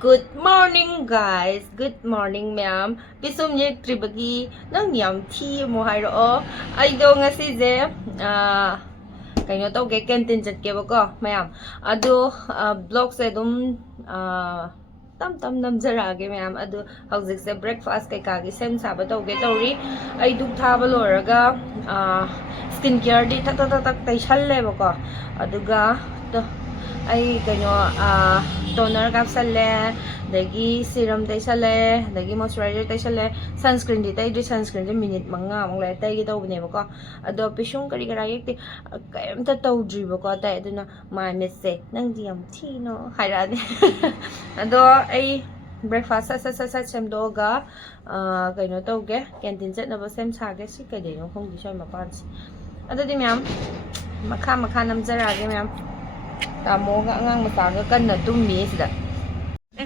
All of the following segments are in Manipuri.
Good morning guys. Good morning ma'am. Pisum yektribagi nang yam thi mo hairo. Ay do nga si je kaino to ge canteen jatke ba ko ma'am. Ado vlog se dum tam namjarage ma'am. Ado hauzik se breakfast kai ka gi sem saba to ge tori. Ay duk thaba loraga skin care di tak tai challe ba ko. Aduga to ay kaino toner kapsalle dagi serum taisale dagi moisturizer taisale sunscreen di tai sunscreen je minute manga mong lai tai gi tawbne bako ado pisung kari kara yekti kaimta tawdri bako tai aduna my misse nang di am thino hairade ado ai breakfast sa sem doga kaino tawge canteen jet na ba sem sage si kai de no khong di soi mapan si ado di ma'am makha namjarage ma'am tamo nga ngang mataga kan na tummi sida hi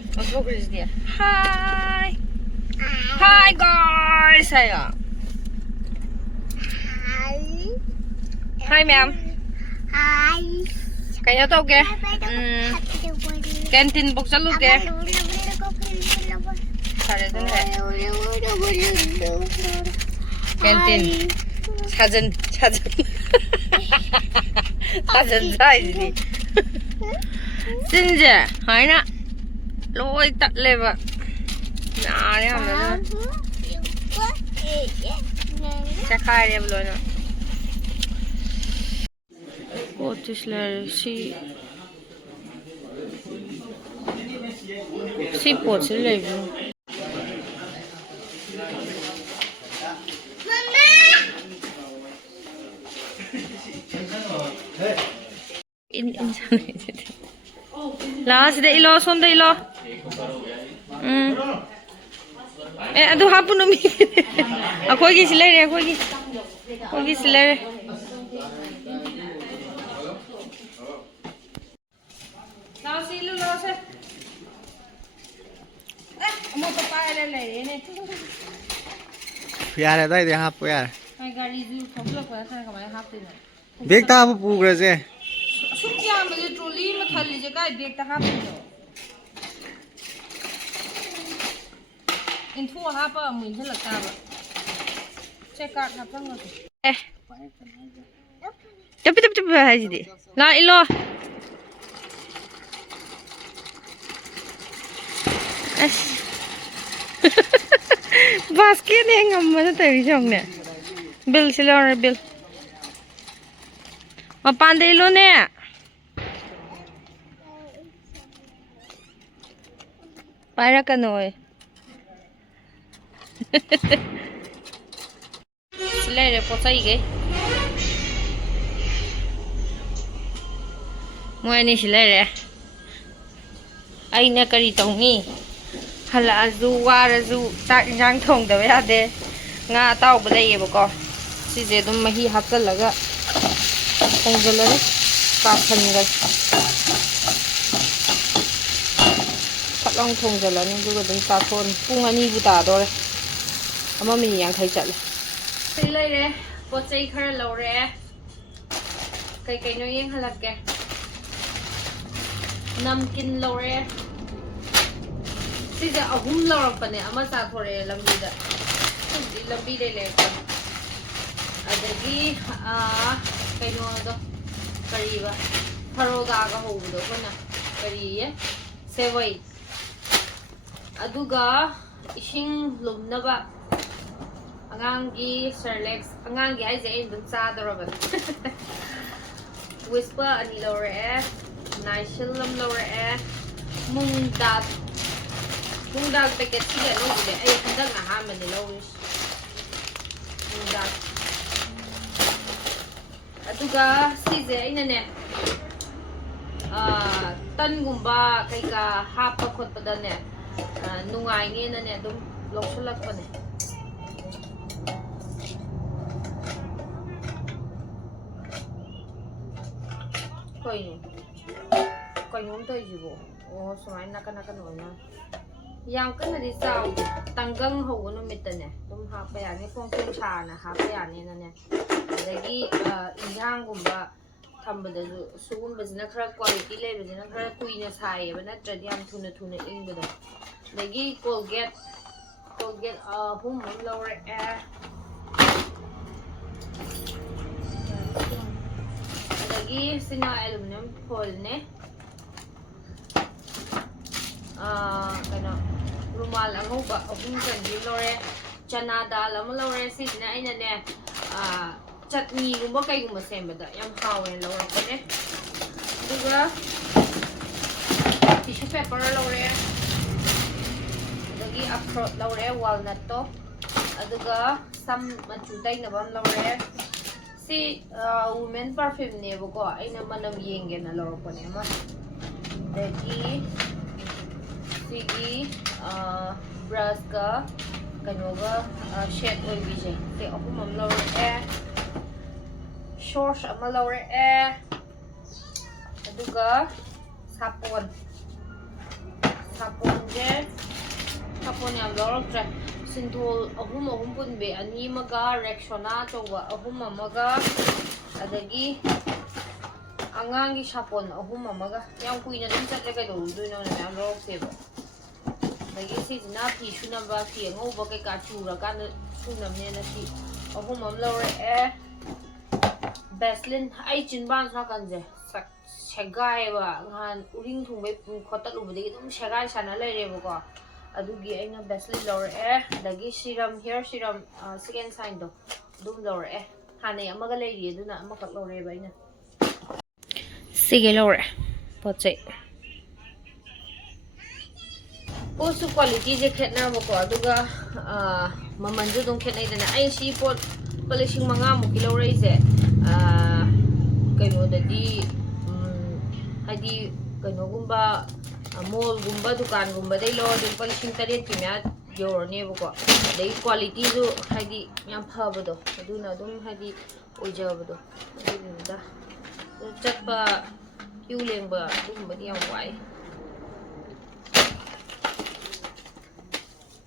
hi guys saya hi ma'am Hi. kaya to ke canteen book chalu ke sare din hai canteen sajan sai gì xin je hai na lôi tắt lên vậy nè đấy hả nó chắc khai đi luôn nữa cô chtlure si bột sẽ lấy in la sida ilo som da ilo adu hapu no mi akoi gi silai re akoi gi silai re lao si lu lo se mo to pa ele le ne यार है दे हाफ यार ai gari zu khoblo pa sa ka mai hap te na देखता अब पूरे से sukya me trolley ma thali je kai bag ta hap no in thu hap pa min thla ta ba check card hap sang eh tapi hai ji la ilo basket ne ngam ma ta ri jong ne bill silor bill mapan de ilo ne para ka noi silai re pochai ge moi ni silai re ai na kari tongni hala azu warazu tak jang thong da ya de nga taw ba dai ba ko si je dum mahi hapchalaga thong jalare ka phan ga long thong jalane duga dum ta thon pung ani bu ta dore ama mi yang khai chat le lai re po chei khara lo re kai no yeng halak ke namkin lo re si ja ahum lo rak pane ama ta thore lambi da lambi de le ko adagi kai no do kari ba faroda ga ho do ko na kari ye sevai aduga ising lumnaba angangi serlex angangi ai je in dum cha doroba whisper ani lore naishilam lore mungdat packet siga lo de ai handang na ha man lo mungdat aduga sije ina ne tan gumba kai ka hapa khot pada ne nungai nge na ne dum loksulak pa ne koi ngom toi jibo o sumai naka no na yang kana di saw tanggang ho no mitane dum ha pa ya ne phong phong cha na ha pa ya ne na ne adagi injang gumba ꯊꯝꯕꯗꯁꯨ ꯁꯤꯒꯨꯝꯕꯁꯤꯅ ꯈꯔ ꯀ꯭ꯋꯥꯂꯤꯇꯤ ꯂꯩꯕꯁꯤꯅ ꯈꯔ ꯀꯨꯏꯅ ꯁꯥꯏꯌꯦꯕ ꯅꯠꯇ꯭ꯔꯗꯤ ꯌꯥꯝ ꯊꯨꯅ ꯊꯨꯅ ꯏꯪꯕꯗꯣ ꯑꯗꯒꯤ ꯀꯣꯜꯒꯦꯠ ꯑꯍꯨꯝ ꯑꯃ ꯂꯧꯔꯛꯑꯦ ꯑꯗꯒꯤ ꯁꯤꯅ ꯑꯦꯂꯨꯃꯤꯅꯤꯌꯝ ꯐꯣꯏꯜꯅꯦ ꯀꯩꯅꯣ ꯔꯨꯃꯥꯜ ꯑꯉꯧꯕ ꯑꯍꯨꯝ ꯆꯟꯕꯤ ꯂꯧꯔꯦ ꯆꯅꯥ ꯗꯥꯜ ꯑꯃ ꯂꯧꯔꯦ ꯁꯤꯁꯤꯅ ꯑꯩꯅꯅꯦ ꯆꯠꯅꯤꯒꯨꯝꯕ ꯀꯩꯒꯨꯝꯕ ꯁꯦꯝꯕꯗ ꯌꯥꯝ ꯍꯥꯎꯋꯦꯅ ꯂꯧꯔꯛꯄꯅꯦ ꯑꯗꯨꯒ ꯇꯤꯁꯨ ꯄꯦꯄꯔ ꯂꯧꯔꯦ ꯑꯗꯒꯤ ꯑꯈ꯭ꯔꯣꯠ ꯂꯧꯔꯦ ꯋꯥꯜꯅꯠꯇꯣ ꯑꯗꯨꯒ ꯁꯝ ꯃꯆꯨ ꯇꯩꯅꯕ ꯑꯃ ꯂꯧꯔꯦ ꯁꯤ ꯋꯨꯃꯦꯟ ꯄꯔꯐ꯭ꯌꯨꯝꯅꯦꯕꯀꯣ ꯑꯩꯅ ꯃꯅꯝ ꯌꯦꯡꯒꯦꯅ ꯂꯧꯔꯛꯄꯅꯦ ꯑꯃ ꯑꯗꯒꯤ ꯁꯤꯒꯤ ꯕ꯭ꯔꯁꯀ ꯀꯩꯅꯣꯒ ꯁꯦꯠ ꯑꯣꯏꯕꯤꯁꯦ ꯁꯤ ꯑꯍꯨꯝ ꯑꯃ ꯂꯧꯔꯛꯑꯦ ꯁꯣꯔꯁ ꯑꯃ ꯂꯧꯔꯛꯑꯦ ꯑꯗꯨꯒ ꯁꯥꯄꯣꯟ ꯌꯥꯝ ꯂꯧꯔꯛꯇ꯭ꯔꯦ ꯁꯤꯟꯊꯣꯜ ꯑꯍꯨꯝ ꯄꯨꯟꯕꯤ ꯑꯅꯤ ꯑꯃꯒ ꯔꯦꯛꯁꯣꯅꯥ ꯑꯆꯧꯕ ꯑꯍꯨꯝ ꯑꯃꯒ ꯑꯗꯒꯤ ꯑꯉꯥꯡꯒꯤ ꯁꯥꯄꯣꯟ ꯑꯍꯨꯝ ꯑꯃꯒ ꯌꯥꯝ ꯀꯨꯏꯅ ꯑꯗꯨꯝ ꯆꯠꯂꯦ ꯀꯩꯗꯧꯔꯨꯗꯣꯏꯅꯣꯅ ꯃꯌꯥꯝ ꯂꯧꯔꯛꯇꯦꯕ ꯑꯗꯒꯤ ꯁꯤꯁꯤꯅ ꯐꯤ ꯁꯨꯅꯕ ꯐꯤ ꯑꯉꯧꯕ ꯀꯩꯀꯥ ꯆꯨꯔꯀꯥꯟꯗ ꯁꯨꯅꯕꯅꯦꯅ ꯁꯤ ꯑꯍꯨꯝ ꯑꯃ ꯂꯧꯔꯛꯑꯦ ꯕꯦꯁꯂꯤꯟ ꯑꯩ ꯆꯤꯟꯕꯥꯟ ꯁꯥꯀꯟꯁꯦ ꯁꯦꯒꯥꯏꯑꯕ ꯅꯍꯥꯟ ꯎꯔꯤꯡ ꯊꯨꯡꯕꯩ ꯈꯣꯠꯇꯠꯂꯨꯕꯗꯒꯤ ꯑꯗꯨꯝ ꯁꯦꯒꯥꯏ ꯁꯥꯟꯅ ꯂꯩꯔꯦꯕꯀꯣ ꯑꯗꯨꯒꯤ ꯑꯩꯅ ꯕꯦꯁꯂꯤꯟ ꯂꯧꯔꯛꯑꯦ ꯑꯗꯒꯤ ꯁꯤꯔꯝ ꯍꯤꯌꯔ ꯁꯤꯔꯝ ꯁꯦꯀꯦꯟ ꯁꯥꯏꯟꯗꯣ ꯑꯗꯨꯝ ꯂꯧꯔꯛꯑꯦ ꯍꯥꯟꯅꯩ ꯑꯃꯒ ꯂꯩꯔꯤ ꯑꯗꯨꯅ ꯑꯃꯈꯛ ꯂꯧꯔꯛꯑꯦꯕ ꯑꯩꯅ ꯁꯤꯒꯩ ꯂꯧꯔꯛꯑꯦ ꯄꯣꯠ ꯆꯩ ꯄꯣꯠꯁꯨ ꯀ꯭ꯋꯥꯂꯤꯇꯤꯁꯦ ꯈꯦꯠꯅꯕꯀꯣ ꯑꯗꯨꯒ ꯃꯃꯜꯁꯨ ꯑꯗꯨꯝ ꯈꯦꯠꯅꯩꯗꯅ ꯑꯩ ꯁꯤ ꯄꯣꯠ ꯂꯨꯄꯥ 5,000ꯃꯨꯛꯀꯤ ꯂꯧꯔꯛꯏꯁꯦ ꯀꯩꯅꯣꯗꯗꯤ ꯍꯥꯏꯗꯤ ꯀꯩꯅꯣꯒꯨꯝꯕ ꯃꯣꯜꯒꯨꯝꯕ ꯗꯨꯀꯥꯟꯒꯨꯝꯕꯗꯩ ꯂꯧꯔꯗꯤ ꯂꯨꯄꯥ 8,000ꯀꯤ ꯃꯌꯥ ꯌꯧꯔꯅꯦꯕꯀꯣ ꯑꯗꯩ ꯀ꯭ꯋꯥꯂꯤꯇꯤꯁꯨ ꯍꯥꯏꯗꯤ ꯌꯥꯝ ꯐꯕꯗꯣ ꯑꯗꯨꯅ ꯑꯗꯨꯝ ꯍꯥꯏꯗꯤ ꯑꯣꯏꯖꯕꯗꯣ ꯑꯗꯨꯒꯤꯅꯤꯗ ꯆꯠꯄ ꯀ꯭ꯌꯨ ꯂꯦꯡꯕ ꯑꯗꯨꯒꯨꯝꯕꯗꯤ ꯌꯥꯝ ꯋꯥꯏ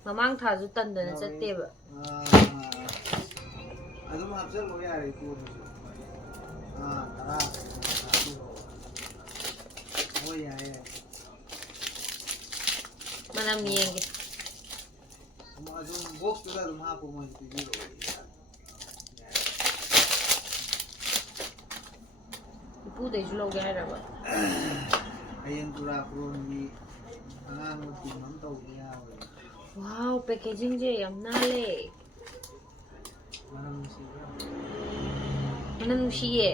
ꯃꯃꯥꯡ ꯊꯥꯁꯨ ꯇꯟꯗꯅ ꯆꯠꯇꯦꯕ ꯑꯗꯨꯝ ꯍꯥꯞꯆꯜꯂꯣ ꯌꯥꯔꯦ ꯀꯣꯟꯅꯁꯨ 10 ꯍꯣꯏ ꯌꯥꯏ ꯃꯅꯝ ꯌꯦꯡꯒꯦ ꯑꯗꯨꯝ ꯕꯣꯛꯁꯇꯨꯗ ꯑꯗꯨꯝ ꯍꯥꯞꯄꯣ ꯃꯣꯏꯁꯨ ꯄꯤꯕꯤꯔꯛꯑꯣ ꯏꯄꯨꯗꯩꯁꯨ ꯂꯧꯒꯦ ꯍꯥꯏꯔꯕ ꯍꯌꯦꯡ ꯆꯨꯔꯥꯀꯣꯔꯣꯟꯒꯤ ꯑꯉꯥꯡꯕ ꯇꯤꯝ ꯑꯃ ꯇꯧꯕ ꯌꯥꯎꯋꯦ ꯋꯥꯎ ꯄꯦꯀꯦꯖꯤꯡꯁꯦ ꯌꯥꯝ ꯅꯥꯜꯂꯦ ꯃꯅꯝ ꯅꯨꯡꯁꯤꯕ꯭ꯔꯥ ꯃꯅꯝ ꯅꯨꯡꯁꯤꯌꯦ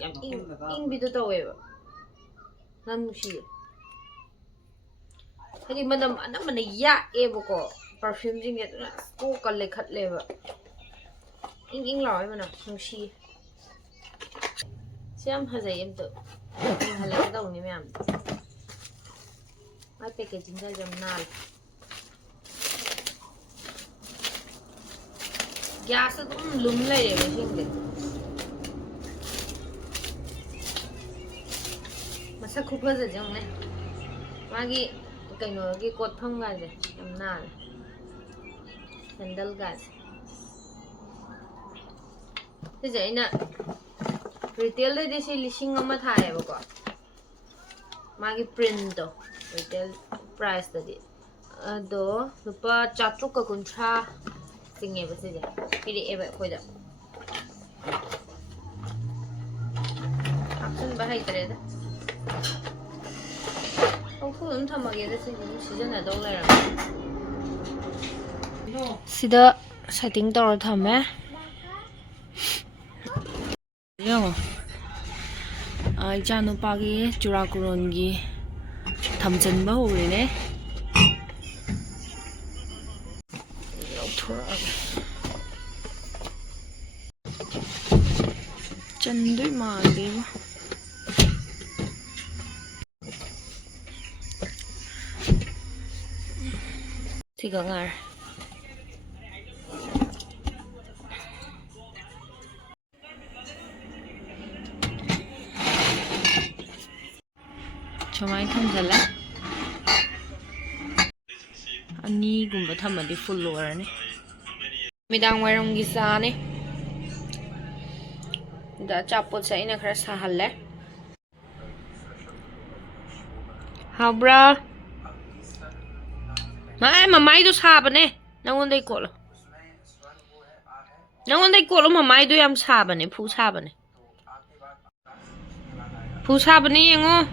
ꯌꯥꯝ ꯏꯪꯕꯤꯗꯣ ꯇꯧꯋꯦꯕ ꯃꯅꯝ ꯅꯨꯡꯁꯤꯌꯦ ꯍꯥꯏꯗꯤ ꯃꯅꯝ ꯑꯅꯝꯕꯅ ꯌꯥꯛꯑꯦꯕꯀꯣ ꯄꯔꯐ꯭ꯌꯨꯝꯁꯤꯡꯁꯦ ꯑꯗꯨꯅ ꯀꯣꯛꯀ ꯂꯩꯈꯠꯂꯦꯕ ꯏꯪ ꯂꯥꯎꯋꯦ ꯃꯅꯝ ꯅꯨꯡꯁꯤꯌꯦ ꯁꯤ ꯌꯥꯝ ꯐꯖꯩ ꯑꯝꯇ ꯌꯦꯡꯍꯜꯂꯒ ꯇꯧꯅꯤ ꯃꯌꯥꯝ ꯃꯥꯏ ꯄꯦꯀꯦꯖꯤꯡꯁꯦ ꯌꯥꯝ ꯅꯥꯜꯂꯦ ꯒ꯭ꯌꯥꯁ ꯑꯗꯨꯝ ꯂꯨꯝ ꯂꯩꯔꯦꯕ ꯁꯤꯡꯁꯦ ꯃꯁꯛ ꯈꯨꯐꯖꯁꯦ ꯌꯦꯡꯉꯨꯅꯦ ꯃꯥꯒꯤ ꯀꯩꯅꯣꯒꯤ ꯀꯣꯠꯐꯝꯒꯥꯁꯦ ꯌꯥꯝ ꯅꯥꯜꯂꯦ ꯍꯦꯟꯗꯜꯒꯥꯁꯦ ꯁꯤꯁꯦ ꯑꯩꯅ ꯔꯤꯇꯦꯜꯗꯗꯤ ꯁꯤ 1,000 ꯊꯥꯏꯌꯦꯕꯀꯣ ꯃꯥꯒꯤ ꯄ꯭ꯔꯤꯟꯇꯣ ꯔꯤꯇꯦꯜ ꯄ꯭ꯔꯥꯏꯁꯇꯗꯤ ꯑꯗꯣ ꯂꯨꯄꯥ 750 ꯆꯤꯡꯉꯦꯕ ꯁꯤꯁꯦ ꯄꯤꯔꯛꯑꯦꯕ ꯑꯩꯈꯣꯏꯗ ꯍꯥꯞꯆꯤꯟꯕ ꯍꯩꯇ꯭ꯔꯦꯗ ꯂꯧꯊꯣꯛ ꯑꯗꯨꯝ ꯊꯝꯃꯒꯦꯗ ꯁꯤꯗꯤ ꯑꯗꯨꯝ ꯁꯤꯖꯤꯟꯅꯗꯧ ꯂꯩꯔꯝꯃꯦ ꯁꯤꯗ ꯁꯦꯠꯇꯤꯡ ꯇꯧꯔ ꯊꯝꯃꯦ ꯌꯦꯡꯉꯣ ꯏꯆꯥꯅꯨꯄꯥꯒꯤ ꯆꯨꯔꯥꯀꯣꯔꯣꯟꯒꯤ ꯊꯝꯖꯤꯟꯕ ꯍꯧꯔꯦꯅꯦ ꯂꯧꯊꯣꯔꯛꯑꯒꯦ ꯆꯟꯗꯣꯏ ꯃꯥꯟꯗꯦꯕ ꯁꯤꯒ ꯉꯥꯏꯔꯦ ꯁꯨꯃꯥꯏꯅ ꯊꯝꯖꯤꯜꯂꯦ ꯑꯅꯤꯒꯨꯝꯕ ꯊꯝꯃꯗꯤ ꯐꯨꯜ ꯑꯣꯏꯔꯅꯤ Midang wairong gisa ni. Da chapot sa ina khara sahalle. Habra. Mamai do sabane. Nangonday ko lo. Nangonday ko lo mamai do yam sabane, pu sabane. Pu sabane yengo.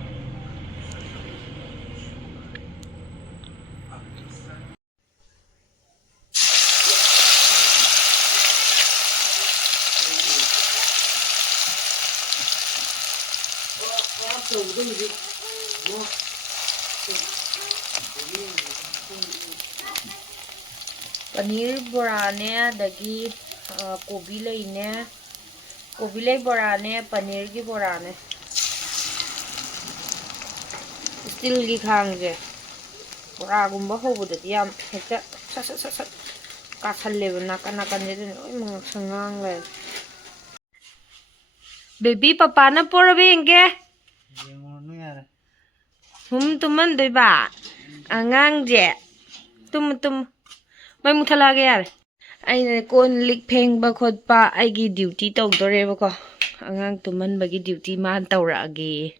Paneer bora ne dagi kobi lay ne. Kobi lay bora ne paneer gi bora ne. Still gi khang je. Bora gumba ho buda yam hekta sat ka thalle bana kana kan je oi mang sangang le. Baby papa na porabenge. Yengo no yare. Tuman doi ba. Angang je. Tum. May muthalage yare. Aina kon lik pheng ba khot pa ai gi duty tawdore ba ko. Angang tuman bagi duty man tawragi.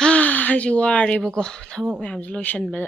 Ha, ai ju ware ba ko. Thabok mayam lotion ba.